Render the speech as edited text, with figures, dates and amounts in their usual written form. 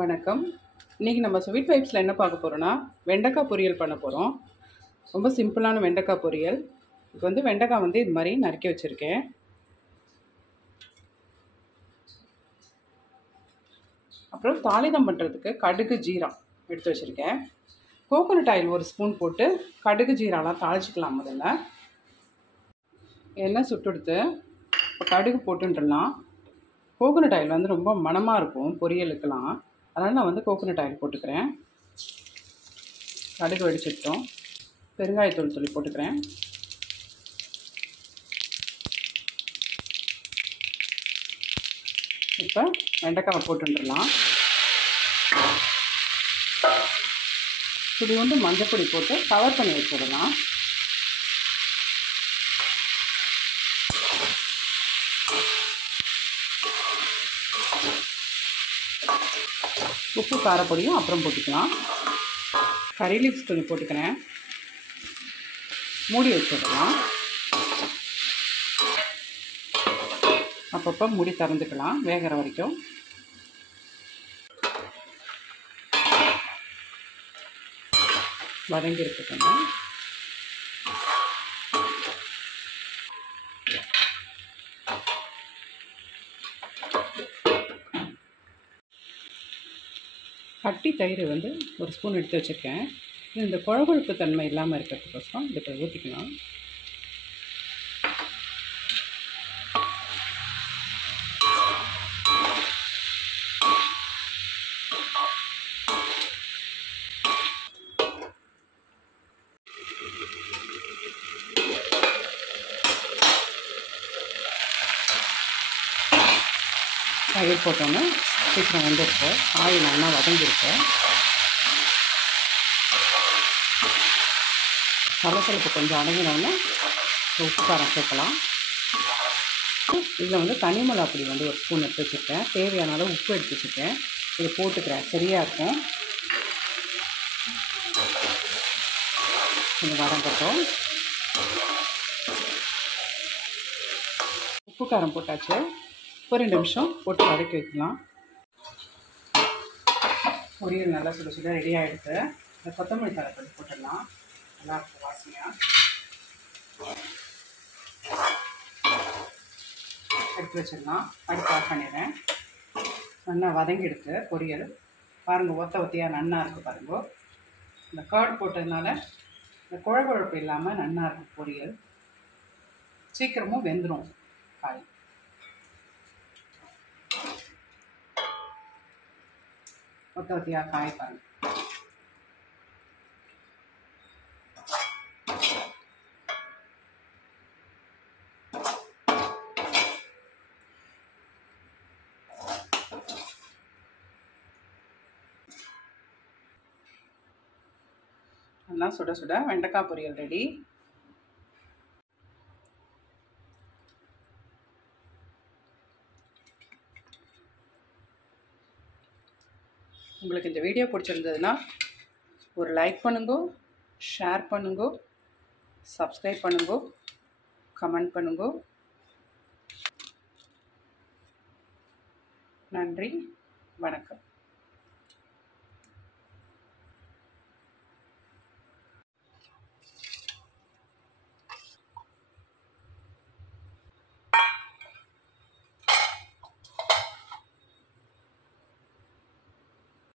வணக்கம். இன்றைக்கி நம்ம ஸ்வீட் வைப்ஸில் என்ன பார்க்க போகிறோன்னா, வெண்டைக்காய் பொரியல் பண்ண போகிறோம். ரொம்ப சிம்பிளான வெண்டைக்காய் பொரியல். இப்போ வெண்டைக்காய் இது மாதிரி நறுக்கி வச்சுருக்கேன். அப்புறம் தாளிதம் பண்ணுறதுக்கு கடுகு ஜீரா எடுத்து வச்சுருக்கேன். கோகோனட் ஆயில் ஒரு ஸ்பூன் போட்டு கடுகு ஜீராலாம் தாளிச்சிக்கலாம். முதல்ல எண்ணெய் சுட்டுடுத்து இப்போ கடுகு போட்டுன்றலாம். கோகோனட் ஆயில் ரொம்ப மணமாக இருக்கும் பொரியலுக்கெல்லாம். அதனால் நான் கோகோனட் ஆயில் போட்டுக்கிறேன். கடுகு வெடிச்சிட்டோம். பெருங்காயத்தூள் சொல்லி போட்டுக்கிறேன். இப்போ வெண்டைக்காவை போட்டுடலாம். இப்படி மஞ்சப்பொடி போட்டு கவர் பண்ணி வச்சிடலாம். உப்பு காரப்பொடியும் அப்புறம் போட்டுக்கலாம். கறி லீவ்ஸ் துணி போட்டுக்கிறேன். மூடி வச்சிடலாம். அப்பப்போ மூடி திறந்துக்கலாம் வேகிற வரைக்கும். வதங்கி இருக்குதுங்க. கட்டி தயிர் ஒரு ஸ்பூன் எடுத்து வச்சுருக்கேன். இந்த குழகுழுப்பு தன்மை இல்லாமல் இருக்கிறதுக்கோசரம் இதை ஊற்றிக்கலாம். தயிர் போட்டோன்னே சீக்கிரம் வந்துருக்கு. ஆயில் நல்லா வதங்கிருக்கு. சலசலப்பு கொஞ்சம் அடங்கினோடனே உப்பு காரம் சேர்க்கலாம். இதில் தனி மிளகாய் பொடி ஒரு ஸ்பூன் எடுத்து வச்சுருக்கேன். தேவையான அளவு உப்பு எடுத்து வச்சுருக்கேன். இதை போட்டுக்கிறேன். சரியாக இருக்கும். கொஞ்சம் வதங்கட்டும். உப்பு காரம் போட்டாச்சு. ஒரு 2 நிமிஷம் போட்டு வதக்கி வைக்கலாம். பொரியல் நல்லா சுட சுட ரெடி ஆகிடுது. இந்த கொத்தமல்லி தழை கொஞ்சம் போட்டுடலாம். நல்லா இருக்கும் வாசனையாக. எடுத்து வச்சிடலாம். அடுப்பு ஆஃப் பண்ணிடுறேன். நல்லா வதங்கிடுது பொரியல். பாருங்கள், ஒத்தையாக நன்னா இருக்குது பாருங்க. இந்த கர்ட் போட்டதுனால இந்த குழகுழப்பு இல்லாமல் நன்னா இருக்கும் பொரியல். சீக்கிரமும் வெந்துடும் காய். ஒத்தையாக காய் பாருங்கள். நல்லா சுட சுட வெண்டைக்காய் பொரியல் ரெடி. உங்களுக்கு இந்த வீடியோ பிடிச்சிருந்ததுன்னா ஒரு லைக் பண்ணுங்க, ஷேர் பண்ணுங்க, சப்ஸ்கிரைப் பண்ணுங்க, கமெண்ட் பண்ணுங்க. நன்றி, வணக்கம்.